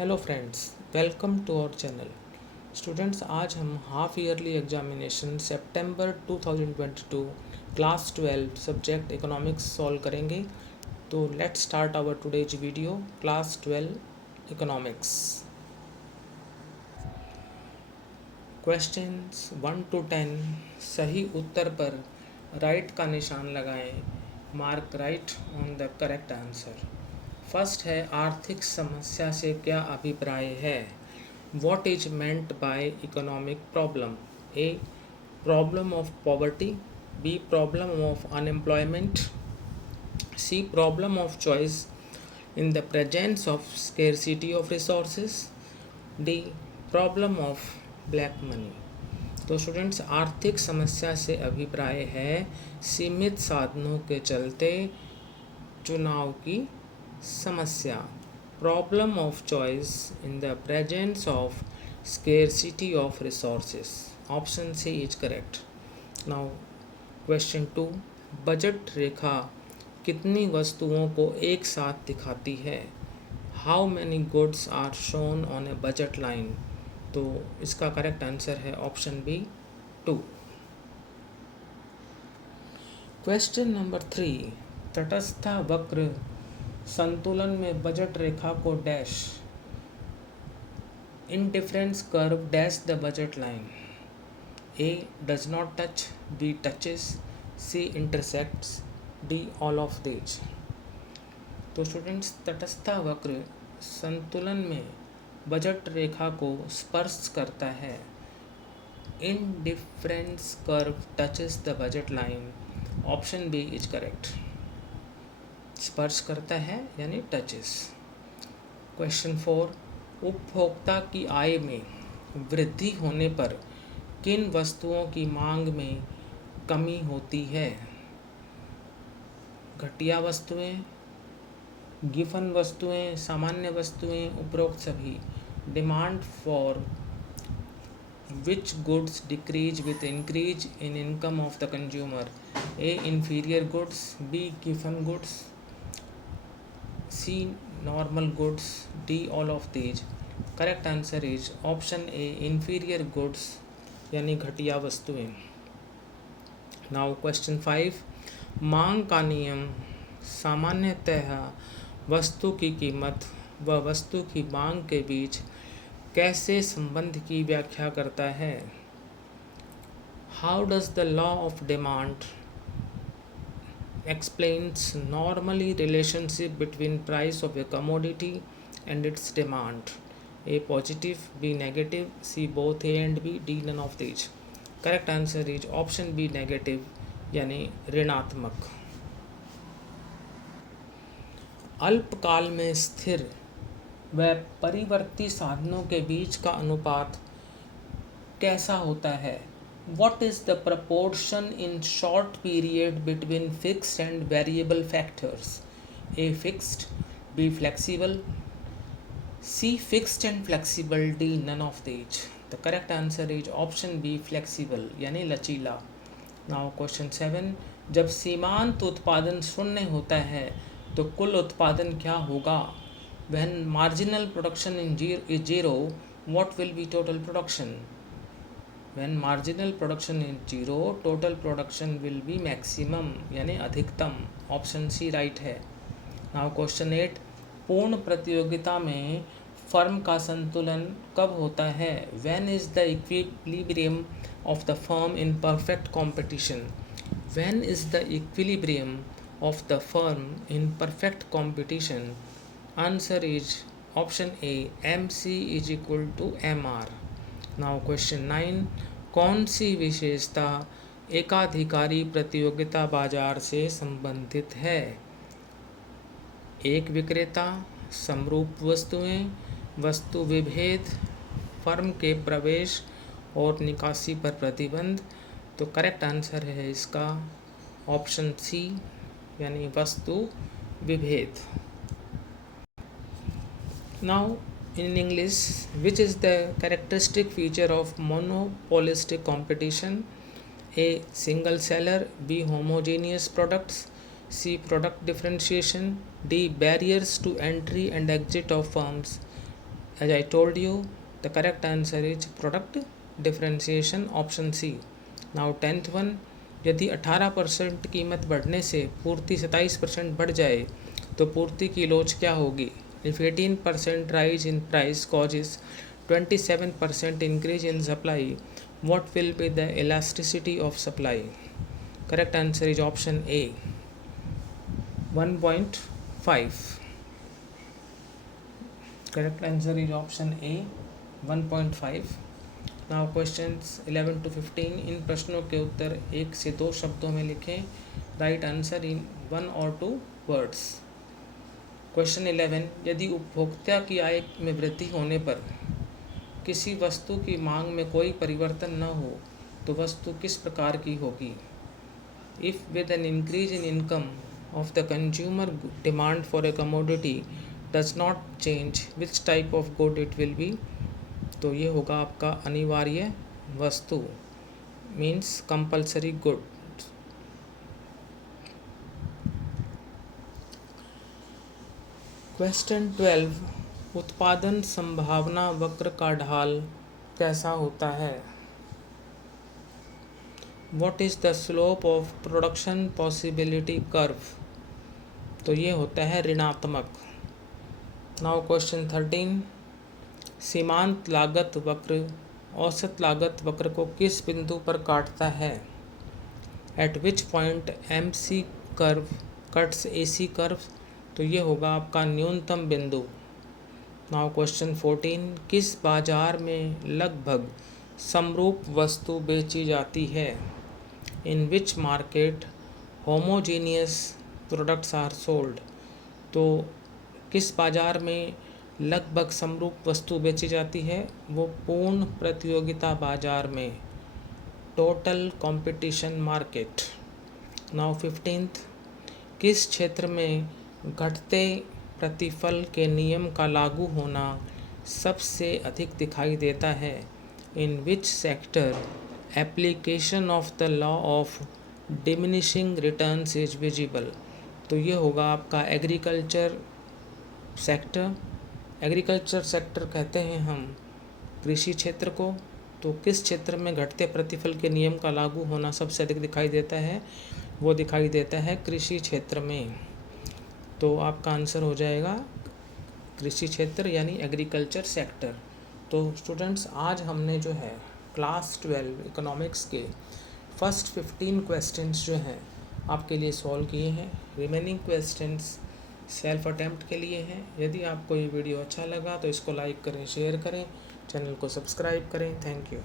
Hello friends, welcome to our channel. Students, आज हम half yearly examination सितंबर 2022 class 12 subject economics solve करेंगे। तो let's start our today's video class 12 economics. Questions 1 to 10 सही उत्तर पर right का निशान लगाएं। Mark right on the correct answer. First है, आर्थिक समस्या से क्या अभिप्राय है? What is meant by economic problem? A. Problem of poverty. B. Problem of unemployment. C. Problem of choice in the presence of scarcity of resources. D. Problem of black money. तो students, आर्थिक समस्या से अभिप्राय है सीमित साधनों के चलते चुनाव की समस्या। Problem of choice in the presence of scarcity of resources. Option C is correct. Now question 2, budget रेखा कितनी वस्तुओं को एक साथ दिखाती है? How many goods are shown on a budget line? तो इसका करेक्ट आंसर है ऑप्शन बी 2। क्वेश्चन नंबर 3, तटस्थ वक्र संतुलन में बजट रेखा को dash indifference curve dash the budget line. A does not touch, B touches, C intersects, D all of these. तो स्टूडेंट्स, तटस्थ वक्र संतुलन में बजट रेखा को स्पर्श करता है। Indifference curve touches the budget line. Option B is correct. स्पर्श करता है यानी टचेस। क्वेश्चन 4, उपभोक्ता की आय में वृद्धि होने पर किन वस्तुओं की मांग में कमी होती है? घटिया वस्तुएं, गिफन वस्तुएं, सामान्य वस्तुएं, उपरोक्त सभी। Demand for which goods decrease with increase in income of the consumer? A inferior goods, B Giffen goods, C normal goods, D all of these. Correct answer is option A inferior goods यानी घटिया वस्तुएं। Now question 5, मांग का नियम सामान्यतः वस्तु की कीमत व वस्तु की मांग के बीच कैसे संबंध की व्याख्या करता है? How does the law of demand explains normally relationship between price of a commodity and its demand? A positive, B negative, C both A and B, D none of these. Correct answer is option B negative यानी ऋणात्मक। अल्पकाल में स्थिर व परिवर्ती साधनों के बीच का अनुपात कैसा होता है? What is the proportion in short period between fixed and variable factors? A fixed, B flexible, C fixed and flexible, D none of these. The correct answer is option B flexible यानी लचीला। Now question 7, जब सीमांत उत्पादन शून्य होता है तो कुल उत्पादन क्या होगा? When marginal production is zero, what will be total production? When marginal production is zero, total production will be maximum यानी अधिकतम। ऑप्शन सी राइट है। नाउ क्वेश्चन 8, पूर्ण प्रतियोगिता में फर्म का संतुलन कब होता है? When is the equilibrium of the firm in perfect competition? When is the equilibrium of the firm in perfect competition? Answer is option A MC is equal to MR। Now question 9, कौन सी विशेषता एकाधिकारी प्रतियोगिता बाजार से संबंधित है? एक विक्रेता, समरूप वस्तुएं, वस्तु विभेद, फर्म के प्रवेश और निकासी पर प्रतिबंध। तो करेक्ट आंसर है इसका ऑप्शन सी यानी वस्तु विभेद। Now in English, which is the characteristic feature of monopolistic competition? A single seller, B homogeneous products, C product differentiation, D barriers to entry and exit of firms, As I told you, the correct answer is product differentiation, option C. Now 10th one, यदि 18% कीमत बढ़ने से पूर्ति 27% बढ़ जाए तो पूर्ति की लोच क्या होगी? If 18% rise in price causes 27% increase in supply, what will be the elasticity of supply? Correct answer is option A, 1.5. Correct answer is option A, 1.5. Now questions 11 to 15, इन प्रश्नों के उत्तर 1 से 2 शब्दों में लिखें. Right answer in 1 or 2 words. Question 11, यदि उपभोक्ता की आय में वृद्धि होने पर किसी वस्तु की मांग में कोई परिवर्तन न हो तो वस्तु किस प्रकार की होगी? If with an increase in income of the consumer demand for a commodity does not change, which type of good it will be? तो ये होगा आपका अनिवार्य वस्तु, मीन्स कंपल्सरी गुड. क्वेश्चन 12, उत्पादन संभावना वक्र का ढाल कैसा होता है? What is the slope of production possibility curve? तो ये होता है ऋणात्मक. नाउ क्वेश्चन 13, सीमांत लागत वक्र औसत लागत वक्र को किस बिंदु पर काटता है? At which point M C curve cuts A C curve? तो ये होगा आपका न्यूनतम बिंदु. नाउ क्वेश्चन 14, किस बाजार में लगभग समरूप वस्तु बेची जाती है? In which market homogeneous products are sold? तो किस बाजार में लगभग समरूप वस्तु बेची जाती है? वो पूर्ण प्रतियोगिता बाजार में, total competition market. Now 15th, किस क्षेत्र में घटते प्रतिफल के नियम का लागू होना सबसे अधिक दिखाई देता है? In which sector application of the law of diminishing returns is visible? तो ये होगा आपका एग्रीकल्चर सेक्टर. एग्रीकल्चर सेक्टर कहते हैं हम कृषि क्षेत्र को. तो किस क्षेत्र में घटते प्रतिफल के नियम का लागू होना सबसे अधिक दिखाई देता है? वो दिखाई देता है कृषि क्षेत्र में. तो आपका आंसर हो जाएगा कृषि क्षेत्र यानी एग्रीकल्चर सेक्टर. तो स्टूडेंट्स, आज हमने जो है क्लास 12 इकोनॉमिक्स के फर्स्ट 15 क्वेश्चंस जो हैं आपके लिए सॉल्व किए हैं. रिमेनिंग क्वेश्चंस सेल्फ अटेम्प्ट के लिए हैं. यदि आपको ये वीडियो अच्छा लगा तो इसको लाइक करें, शेयर करें, चैनल को सब्सक्राइब करें. Thank you.